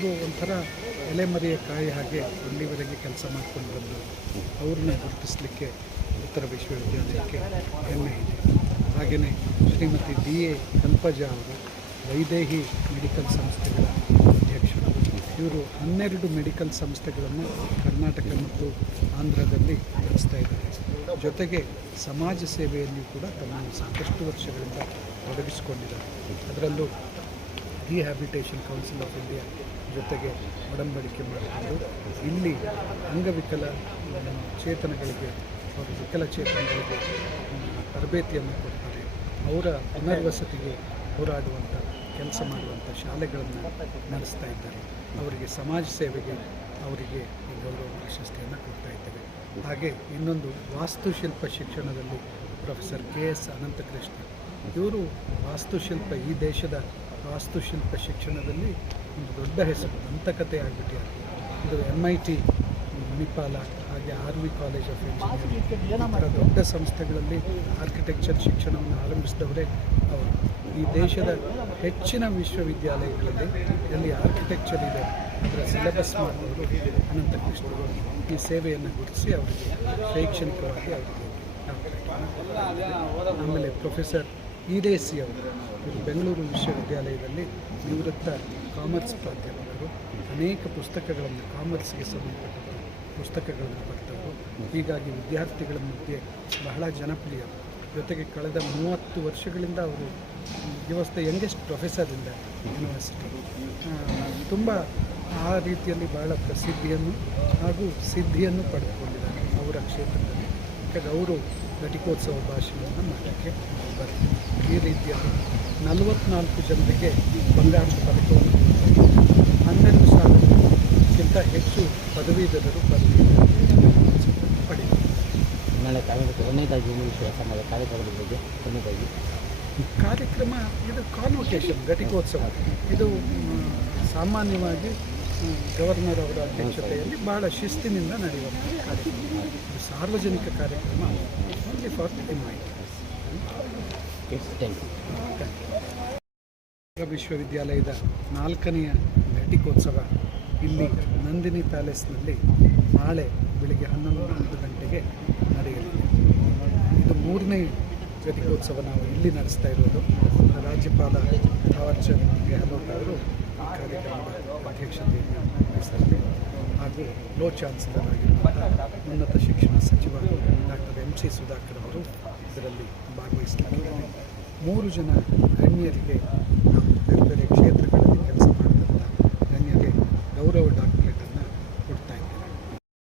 ಅವರು ಒಂಥರ ಎಲೆಮರೆಯ ಕಾಯಿ ಹಾಗೆ ಇಲ್ಲಿವರೆಗೆ ಕೆಲಸ ಮಾಡ್ಕೊಂಡು ಬಂದು ಅವ್ರನ್ನ ಗುರುತಿಸಲಿಕ್ಕೆ ಉತ್ತರ ವಿಶ್ವವಿದ್ಯಾಲಯಕ್ಕೆ ಹೆಮ್ಮೆ ಇದೆ. ಹಾಗೆಯೇ ಶ್ರೀಮತಿ DA ಕಲ್ಪಜಾ ಅವರು ವೈದೇಹಿ ಮೆಡಿಕಲ್ ಸಂಸ್ಥೆಗಳ ಅಧ್ಯಕ್ಷರು. ಇವರು 12 ಮೆಡಿಕಲ್ ಸಂಸ್ಥೆಗಳನ್ನು ಕರ್ನಾಟಕ ಮತ್ತು ಆಂಧ್ರದಲ್ಲಿ ನಡೆಸ್ತಾ ಇದ್ದಾರೆ. ಜೊತೆಗೆ ಸಮಾಜ ಸೇವೆಯಲ್ಲಿ ಕೂಡ ತಮ್ಮನ್ನು ಸಾಕಷ್ಟು ವರ್ಷಗಳಿಂದ ತೊಡಗಿಸಿಕೊಂಡಿದ್ದಾರೆ. ಅದರಲ್ಲೂ ರಿಹ್ಯಾಬಿಟೇಷನ್ ಕೌನ್ಸಿಲ್ ಆಫ್ ಇಂಡಿಯಾ ಜೊತೆಗೆ ಒಡಂಬಡಿಕೆ ಮಾಡಿಕೊಂಡು ಇಲ್ಲಿ ಅಂಗವಿಕಲ ಚೇತನಗಳಿಗೆ ಹಾಗೂ ವಿಕಲಚೇತನಗಳಿಗೆ ತರಬೇತಿಯನ್ನು ಕೊಡ್ತಾರೆ. ಅವರ ಪುನರ್ವಸತಿಗೆ ಹೋರಾಡುವಂಥ ಕೆಲಸ ಮಾಡುವಂಥ ಶಾಲೆಗಳನ್ನು ನಡೆಸ್ತಾ ಇದ್ದಾರೆ. ಅವರಿಗೆ ಸಮಾಜ ಸೇವೆಗೆ ಅವರಿಗೆ ಗೌರವ ಪ್ರಶಸ್ತಿಯನ್ನು ಕೊಡ್ತಾ ಇದ್ದೇವೆ. ಹಾಗೆ ಇನ್ನೊಂದು ವಾಸ್ತುಶಿಲ್ಪ ಶಿಕ್ಷಣದಲ್ಲಿ ಪ್ರೊಫೆಸರ್ KS ಅನಂತಕೃಷ್ಣ ಇವರು ವಾಸ್ತುಶಿಲ್ಪ ಈ ದೇಶದ ವಾಸ್ತುಶಿಲ್ಪ ಶಿಕ್ಷಣದಲ್ಲಿ ಒಂದು ದೊಡ್ಡ ಹೆಸರು ದಂತಕತೆ ಆಗಿಬಿಟ್ಟಿದ್ದಾರೆ. ಇದು MIT ಮಣಿಪಾಲ ಹಾಗೆ RV ಕಾಲೇಜ್ ಆಫ್ ಇಂಜಿನಿಯರಿಂಗ್ ದೊಡ್ಡ ಸಂಸ್ಥೆಗಳಲ್ಲಿ ಆರ್ಕಿಟೆಕ್ಚರ್ ಶಿಕ್ಷಣವನ್ನು ಆರಂಭಿಸಿದವರೇ ಅವರು. ಈ ದೇಶದ ಹೆಚ್ಚಿನ ವಿಶ್ವವಿದ್ಯಾಲಯಗಳಲ್ಲಿ ಎಲ್ಲಿ ಆರ್ಕಿಟೆಕ್ಚರ್ ಇದೆ ಅದರ ಸಿಲೆಬಸ್ ಮಾಡಿದವರು ಅನಂತಕೃಷ್ಣರು. ಈ ಸೇವೆಯನ್ನು ಗುರುತಿಸಿ ಅವರಿಗೆ ಶೈಕ್ಷಣಿಕವಾಗಿ ಅವರಿಗೆ ಆಮೇಲೆ ಪ್ರೊಫೆಸರ್ ಈರೇಸಿ ಅವರು ಬೆಂಗಳೂರು ವಿಶ್ವವಿದ್ಯಾಲಯದಲ್ಲಿ ನಿವೃತ್ತ ಕಾಮರ್ಸ್ ಪ್ರಾಧ್ಯಾಪಕರು. ಅನೇಕ ಪುಸ್ತಕಗಳನ್ನು ಕಾಮರ್ಸ್ಗೆ ಸಂಬಂಧಪಟ್ಟ ಪುಸ್ತಕಗಳನ್ನು ಬರೆದವರು. ಹೀಗಾಗಿ ವಿದ್ಯಾರ್ಥಿಗಳ ಮಧ್ಯೆ ಬಹಳ ಜನಪ್ರಿಯ. ಜೊತೆಗೆ ಕಳೆದ 30 ವರ್ಷಗಳಿಂದ ಅವರು was the youngest professor in the university. ತುಂಬ ಆ ರೀತಿಯಲ್ಲಿ ಬಹಳ ಪ್ರಸಿದ್ಧಿಯನ್ನು ಹಾಗೂ ಸಿದ್ಧಿಯನ್ನು ಪಡೆದುಕೊಂಡಿದ್ದಾರೆ ಅವರ ಕ್ಷೇತ್ರದಲ್ಲಿ. ಯಾಕಂದರೆ ಅವರು ಘಟಿಕೋತ್ಸವ ಭಾಷಣವನ್ನು ಮಾಡಲಿಕ್ಕೆ ಬರ್ತಾರೆ. ಈ ರೀತಿಯಾಗಿ 44 ಜನರಿಗೆ ಬಂಗಾರದ ಪದಕವನ್ನು 12,000ಕ್ಕಿಂತ ಹೆಚ್ಚು ಪದವೀಧರರು ಪಡೆಯುತ್ತಾರೆ. ನಾಳೆ ಕೊನೆಯದಾಗಿ ಸಮಾಜ ಕಾರ್ಯಕ್ರಮದ ಬಗ್ಗೆ ಕೊನೆಯದಾಗಿ ಕಾರ್ಯಕ್ರಮ ಇದು ಕಾನ್ವೊಕೇಶನ್ ಘಟಿಕೋತ್ಸವ. ಇದು ಸಾಮಾನ್ಯವಾಗಿ ಗವರ್ನರ್ ಅವರ ಅಧ್ಯಕ್ಷತೆಯಲ್ಲಿ ಬಹಳ ಶಿಸ್ತಿನಿಂದ ನಡೆಯುವಂಥ ಕಾರ್ಯಕ್ರಮ. ಇದು ಸಾರ್ವಜನಿಕ ಕಾರ್ಯಕ್ರಮ ಓನ್ಲಿ ಫಾರ್ ಇನ್ವೈಟ್. ವಿಶ್ವವಿದ್ಯಾಲಯದ 4ನೇ ಘಟಿಕೋತ್ಸವ ಇಲ್ಲಿ ನಂದಿನಿ ಪ್ಯಾಲೇಸ್ನಲ್ಲಿ ನಾಳೆ ಬೆಳಗ್ಗೆ 11 ಗಂಟೆಗೆ ನಡೆಯಲಿದೆ. ಇದು 3ನೇ ಘಟಿಕೋತ್ಸವ ನಾವು ಇಲ್ಲಿ ನಡೆಸ್ತಾ ಇರೋದು. ರಾಜ್ಯಪಾಲ ಥಾವರ್ಚಂದ್ ಗೆಹ್ಲೋಟ್ ಅವರು ಈ ಕಾರ್ಯಕ್ರಮದ ಅಧ್ಯಕ್ಷತೆಯನ್ನು ವಹಿಸ್ತಾರೆ. ಹಾಗೂ ಲೋ ಚಾನ್ಸಲರ್ ಆಗಿರುವಂಥ ಉನ್ನತ ಶಿಕ್ಷಣ ಸಚಿವ ಡಾಕ್ಟರ್ MC ಸುಧಾಕರ್ ಅವರು ಇದರಲ್ಲಿ ಭಾಗವಹಿಸಲಿದ್ದಾರೆ. 3 ಜನ ಗಣ್ಯರಿಗೆ ನಾವು ಬೇರೆ ಬೇರೆ ಕ್ಷೇತ್ರಗಳಲ್ಲಿ ಕೆಲಸ ಮಾಡಿದಂಥ ಗಣ್ಯರಿಗೆ ಗೌರವ ಡಾಕ್ಟರೇಟ್